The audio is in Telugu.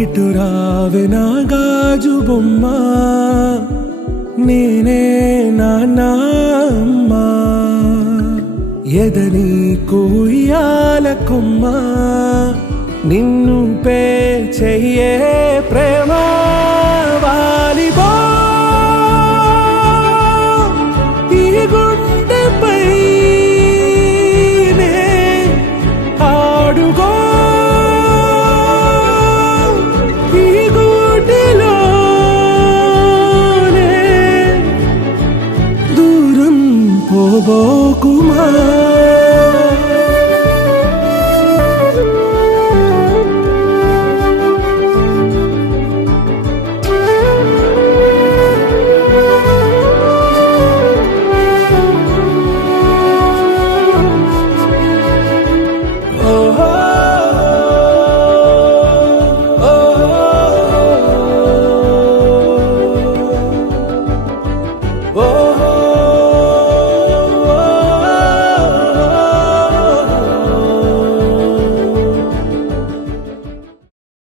ఇటు రావే నా గాజు బొమ్మ, నేనే నాన్నమ్మ, ఎదని కొయ్యాల కొమ్మ, నిన్ను పే చెయ్యే ప్రేమ వాలిబో ఈ గుండెపై నే ఆడుగో పోబోకుమా.